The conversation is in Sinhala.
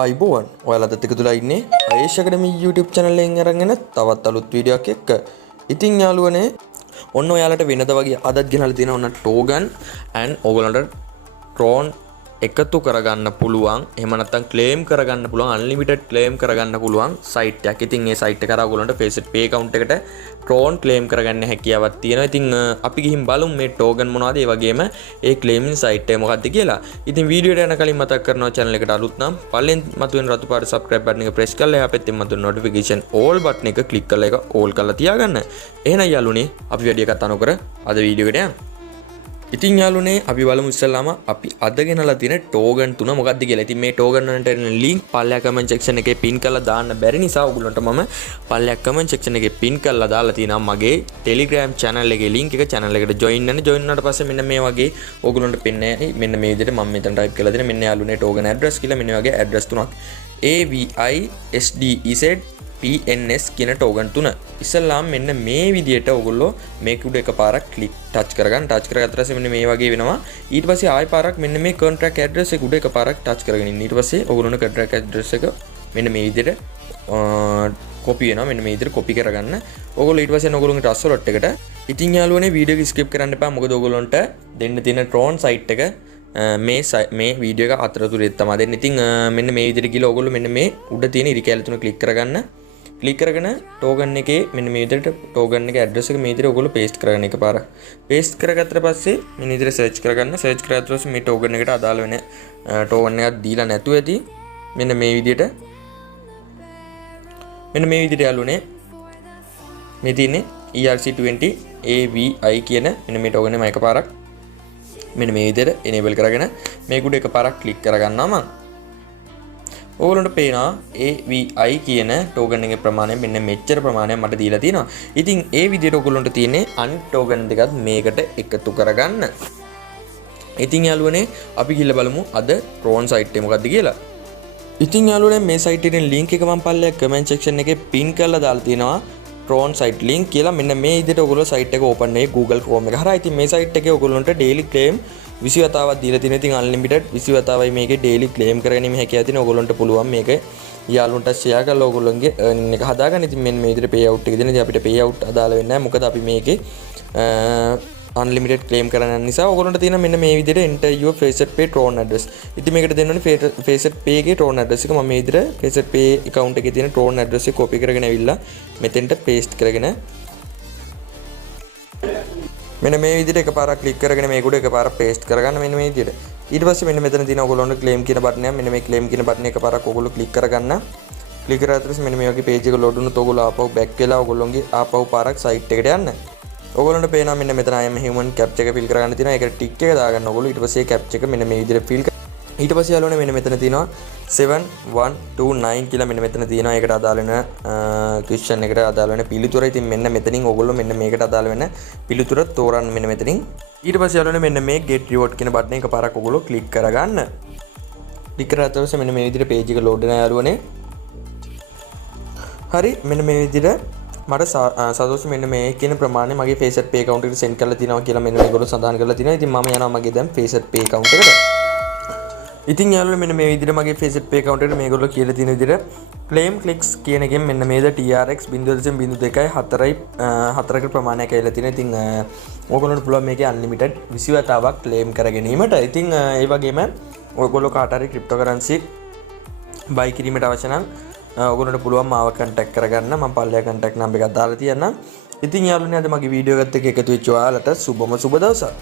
ආයිබෝවන් ඔයාලත් එකතුලා ඉන්නේ Ayesh Academy YouTube channel එකෙන් අරගෙන තවත් අලුත් වීඩියෝ එකක් එක්ක. ඉතින් යාළුවනේ ඔන්න ඔයාලට වෙනද වගේ අදත් ගෙනල්ලා තියෙනවා ඔන්න token and ඕගොල්ලන්ට tron එකතු කරගන්න පුළුවන්. එහෙම නැත්නම් claim කරගන්න පුළුවන් unlimited claim කරගන්න පුළුවන් site එකක්. ඉතින් මේ site එක කරා ඔයගොල්ලන්ට Facebook pay account එකට tron claim කරගන්න හැකියාවක් තියෙනවා. ඉතින් අපි ගිහින් බලමු මේ token මොනවද ඒ වගේම ඒ claiming site එක මොකක්ද කියලා. ඉතින් වීඩියෝට යන කලින් මතක් කරනවා channel එකට අලුත් නම් පළවෙනි මතුවෙන රතු පාට subscribe button එක press කරලා එහා පැත්තෙන් මතුවෙන notification all button එක click කරලා ඒක all කරලා තියාගන්න. එහෙනම් යාළුවනේ අපි වැඩි එකක් අනකර අද වීඩියෝ එකට යමු. ඉතින් යාළුවනේ අපි බලමු ඉස්සෙල්ලාම අපි අද ගෙනලා තියෙන token තුන මොකක්ද කියලා. ඉතින් මේ token වලට එන link පල්ලෙහා comment section එකේ pin කරලා දාන්න බැරි නිසා ඔයගොල්ලන්ට මම පල්ලෙහා comment section එකේ pin කරලා දාලා තියෙනවා මගේ Telegram channel එකේ link එක. channel එකට join වෙන්න. join වුණාට පස්සේ මෙන්න මේ වගේ ඔයගොල්ලන්ට පෙන්නේ මෙන්න මේ විදිහට මම මෙතන type කරලා දෙන මෙන්න යාළුවනේ token address කියලා මෙන්න වගේ address තුනක්. AVISDEZ PNS කියන token තුන. ඉස්සල්ලාම මෙන්න මේ විදියට ඔයගොල්ලෝ මේක උඩ එකපාරක් click touch කරගන්න. touch කරගත්ත පස්සේ මෙන්න මේ වගේ වෙනවා. ඊට පස්සේ ආයෙ පාරක් මෙන්න මේ contract address එක උඩ එකපාරක් touch කරගෙන ඉන්න. ඊට පස්සේ ඔයගොල්ලෝන contract address එක මෙන්න මේ විදියට copy වෙනවා. මෙන්න මේ විදියට copy කරගන්න. ඔයගොල්ලෝ ඊට පස්සේ ඔයගොල්ලෝගේ trust wallet එකට. ඉතින් යාළුවනේ වීඩියෝ එක skip කරන්න එපා. මොකද ඔයගොල්ලන්ට දෙන්න තියෙන tron site එක මේ වීඩියෝ එක අතරතුරේ තමයි දෙන්නේ. ඉතින් මෙන්න මේ විදියට ගිහලා ඔයගොල්ලෝ මෙන්න මේ උඩ තියෙන ඉරි කැලේ තුන click කරගන්න. ක්ලික් කරගෙන token එකේ මෙන්න මේ විදිහට token එකේ address එක මේ විදිහට ඔයගොල්ලෝ paste කරගන්න එකපාර. paste කරගත්තට පස්සේ මෙන්න විදිහට search කරගන්න. search කරගත්ත පස්සේ මේ token එකට අදාළ වෙන token එකක් දීලා නැතුව ඇති. මෙන්න මේ විදිහට යාළුවනේ මේ තියෙන්නේ ERC20 AVI කියන මෙන්න මේ token එක මම එකපාරක් මෙන්න මේ විදිහට enable කරගෙන මේක උඩ එකපාරක් click කරගන්නවා මම. ඔයගොල්ලන්ට පේනවා AVI කියන token එකේ ප්‍රමාණය මෙන්න මෙච්චර ප්‍රමාණයක් මට දීලා තියෙනවා. ඉතින් ඒ විදිහට ඔයගොල්ලන්ට තියෙන්නේ අනිත් token දෙකත් මේකට එකතු කරගන්න. ඉතින් යාළුවනේ අපි ගිහලා බලමු අද tron site එක මොකක්ද කියලා. ඉතින් යාළුවනේ මේ site එකේ link එක මම පල්ලෙහා comment section එකේ pin කරලා දාලා තියෙනවා. tron site link කියලා මෙන්න මේ විදිහට ඔයගොල්ලෝ site එක open වෙයි Google Chrome එක හරහා. ඉතින් මේ site එකේ ඔයගොල්ලන්ට daily claim 20 වතාවක් දීලා තියෙනවා. ඉතින් unlimited 20 වතාවයි මේකේ daily claim කරගැනීම හැකියාව තියෙනවා. ඔයගොල්ලන්ට පුළුවන් මේක යාළුවන්ට share කරලා ඔයගොල්ලන්ගේ earning එක හදාගන්න. ඉතින් මෙන්න මේ විදිහට pay out එක දෙන. ඉතින් අපිට pay out අදාළ වෙන්නේ නැහැ. මොකද අපි මේකේ unlimited claim කරන්න නිසා ඔයගොල්ලන්ට තියෙන මෙන්න මේ විදිහට enter your Facebook pay tron address. ඉතින් මේකට දෙන්න ඕනේ Facebook pay එකේ tron address එක. මම මේ විදිහට Facebook pay account එකේ තියෙන tron address එක copy කරගෙන ඇවිල්ලා මෙතෙන්ට paste කරගෙන මෙන්න මේ විදිහට එකපාරක් ක්ලික් කරගෙන මේක උඩ එකපාරක් paste කරගන්න මෙන්න මේ විදිහට. ඊට පස්සේ මෙන්න මෙතන තියෙන ඔයගොල්ලන්ට claim කියන බටන් එක මෙන්න මේ claim කියන බටන් එක එකපාරක් ඔයගොල්ලෝ ක්ලික් කරගන්න. ක්ලික් කරාට පස්සේ මෙන්න මේ වගේ page එක load වුණොත් ඔයගොල්ලෝ ආපහු back වෙලා ඔයගොල්ලෝගේ ආපහු පාරක් site එකට යන්න. ඔයගොල්ලන්ට පේනවා මෙන්න මෙතන I am human captcha එක fill කරගන්න තියෙනවා. ඒකට tick එක දාගන්න ඔයගොල්ලෝ. ඊට පස්සේ captcha එක මෙන්න මේ විදිහට fill ඊට පස්සේ යාළුවනේ මෙන්න මෙතන තියෙනවා 7129 කියලා මෙන්න මෙතන තියෙනවා. ඒකට අදාළ වෙන question එකට අදාළ වෙන පිළිතුර. ඉතින් මෙන්න මෙතනින් ඔයගොල්ලෝ මෙන්න මේකට අදාළ වෙන පිළිතුර තෝරන්න මෙන්න මෙතනින්. ඊට පස්සේ යාළුවනේ මෙන්න මේ get reward කියන බටන් එක පාරක් ඔයගොල්ලෝ click කරගන්න. click කරාට පස්සේ මෙන්න මේ විදිහට page එක load වෙනවා යාළුවනේ. හරි මෙන්න මේ විදිහට මට සතුටුයි මෙන්න මේ කියන ප්‍රමාණය මගේ Facebook pay account එකට send කරලා තිනවා කියලා මෙන්න මේගොල්ලෝ සඳහන් කරලා තිනවා. ඉතින් මම යනවා මගේ දැන් Facebook pay account එකට. ඉතින් යාළුවනේ මෙන්න මේ විදිහට මගේ Facebook pay account එකට මේගොල්ලෝ කියලා තියෙන විදිහට claim clicks කියන එකෙන් මෙන්න මේද TRX 0.02කට ප්‍රමාණයක් ඇවිල්ලා තියෙනවා. ඉතින් ඔයගොල්ලන්ට පුළුවන් මේකේ unlimited 20 වතාවක් claim කර ගැනීමට. ඉතින් ඒ වගේම ඔයගොල්ලෝ කාට හරි cryptocurrency buy කිරීමට අවශ්‍ය නම් ඔයගොල්ලන්ට පුළුවන් මාව contact කරගන්න. මම පල්ලෙහා contact number එකක් දාලා තියන්නම්. ඉතින් යාළුවනේ අද මගේ වීඩියෝ එකත් එක්ක එකතු වෙච්ච ඔයාලට සුබම සුබ දවසක්.